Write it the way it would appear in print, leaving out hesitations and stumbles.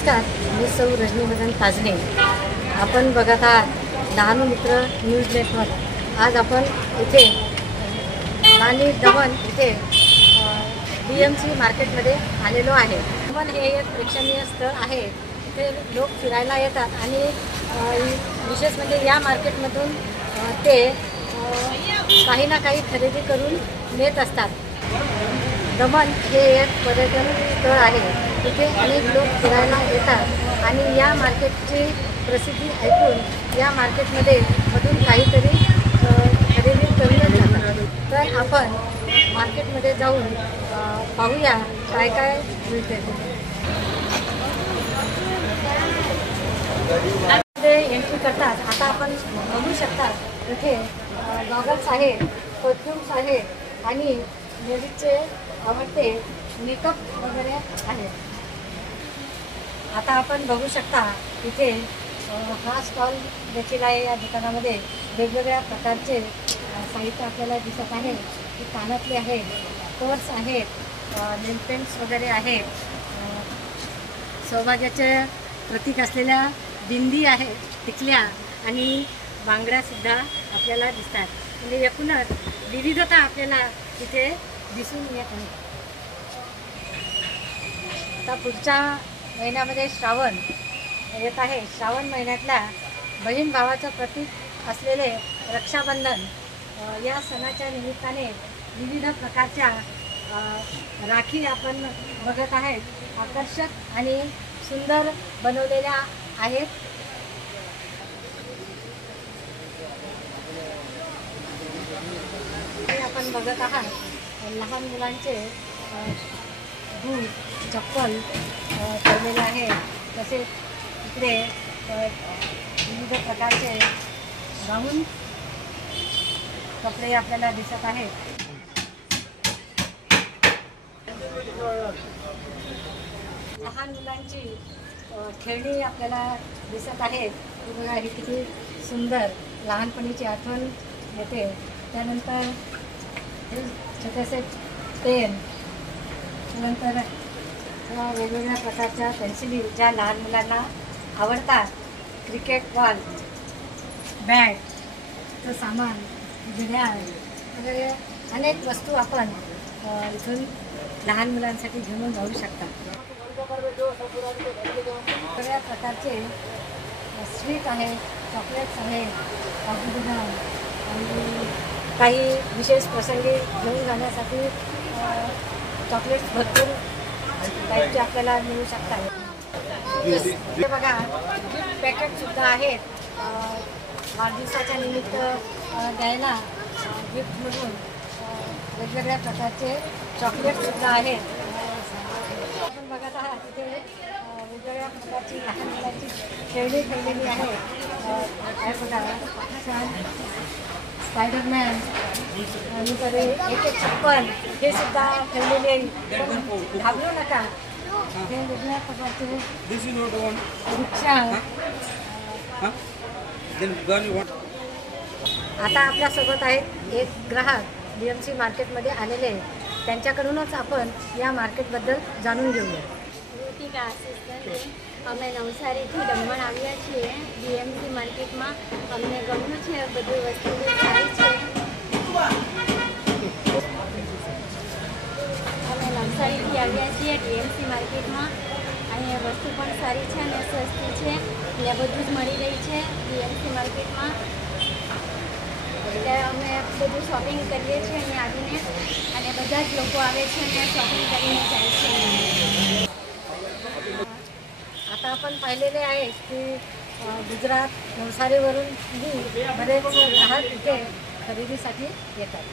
नमस्कार, मी सौ रजनी मदन ताजने. आपण बघत आहात डहाणू मित्र न्यूज नेटवर्क. आज आपण इथे नानी दमन इथे DMC मार्केटमध्ये आलेलो आहे. दमन हे एक प्रेक्षणीय स्थळ आहे. इथे लोक फिरायला येतात आणि विशेष म्हणजे या मार्केटमधून ते काही ना काही खरेदी करून नेत असतात. दमन हे एक पर्यटन स्थळ आहे. इथे अनेक लोक फिरायला येतात आणि या मार्केटची प्रसिद्धी ऐकून या मार्केटमध्ये मधून काहीतरी खरेदी करून जातात. तर आपण मार्केटमध्ये जाऊन पाहूया काय काय मिळते. एंट्री करतात. आता आपण बघू शकता इथे गॉगल्स आहेत, परफ्यूम्स आहेत आणि लेडीजचे आवडते मेकअप वगैरे आहेत. आता आपण बघू शकता इथे हा स्टॉल देखील आहे. या दुकानामध्ये वेगवेगळ्या प्रकारचे साहित्य आपल्याला दिसत आहे. की कानातले आहेत, पर्स आहेत, नेल पेंट्स वगैरे आहेत, सौभाग्याचे प्रतीक असलेल्या बिंदी आहेत, टिकल्या आणि बांगड्यासुद्धा आपल्याला दिसतात. म्हणजे एकूणच विविधता आपल्याला इथे दिसून येत आहे. आता पुढच्या महिन्यामध्ये श्रावण येत आहे. श्रावण महिन्यातल्या बहीण भावाचं प्रतीक असलेले रक्षाबंधन या सणाच्या निमित्ताने विविध प्रकारच्या राखी आपण बघत आहेत. आकर्षक आणि सुंदर बनवलेल्या आहेत. आपण बघत आहात लहान मुलांचे बूट, चप्पल ठेवलेले आहेत. तसेच इकडे विविध प्रकारचे गाऊन कपडे आपल्याला दिसत आहेत. लहान मुलांची खेळणी आपल्याला दिसत आहेत. बघा ही किती सुंदर लहानपणीची आठवण येते. त्यानंतर छोटेसे पेन, त्यानंतर वेगवेगळ्या प्रकारच्या पेन्सिली ज्या लहान मुलांना आवडतात. क्रिकेट बॉल, बॅटचं सामान, घड्याळ वगैरे अनेक वस्तू आपण इथून लहान मुलांसाठी घेऊन जाऊ शकता. सगळ्या प्रकारचे स्वीट आहेत, चॉकलेट्स आहेत, काजू बदाम आणि काही विशेष प्रसंगी घेऊन जाण्यासाठी चॉकलेट्स भरपूर टाईपचे आपल्याला मिळू शकतात. हे बघा गिफ्ट पॅकेटसुद्धा आहेत. वाढदिवसाच्या निमित्त द्यायला गिफ्ट म्हणून वेगवेगळ्या प्रकारचे चॉकलेटसुद्धा आहेत. आपण बघत आहात तिथे वेगवेगळ्या प्रकारची लहान मुलांची खेळणी ठेवलेली आहे. बघा स्पायडरमॅन आणि तर एक चप्पल हे सुद्धा ठेवलेले. घाबरू नका. हे वेगवेगळ्या प्रकारचे रिक्षा. आता आपल्यासोबत आहेत एक ग्राहक DMC मार्केटमध्ये आलेले. त्यांच्याकडूनच आपण या मार्केटबद्दल जाणून घेऊया. અમે નવસારીથી દમણ આવ્યા છીએ. DMC માર્કેટમાં અમને ગમ્યું છે. બધી વસ્તુ સારી છે. અમે નવસારીથી આવ્યા છીએ DMC માર્કેટમાં. અહીંયા વસ્તુ પણ સારી છે અને સસ્તી છે. એટલે બધું જ મળી રહી છે DMC માર્કેટમાં. એટલે અમે બધું શોપિંગ કરીએ છીએ અહીંયા આવીને અને બધા જ લોકો આવે છે અને શોપિંગ કરીને જાય છે. आता आपण पाहिलेले आहे की गुजरात नवसारीवरून बरेच ग्राहक इथे खरेदीसाठी येतात.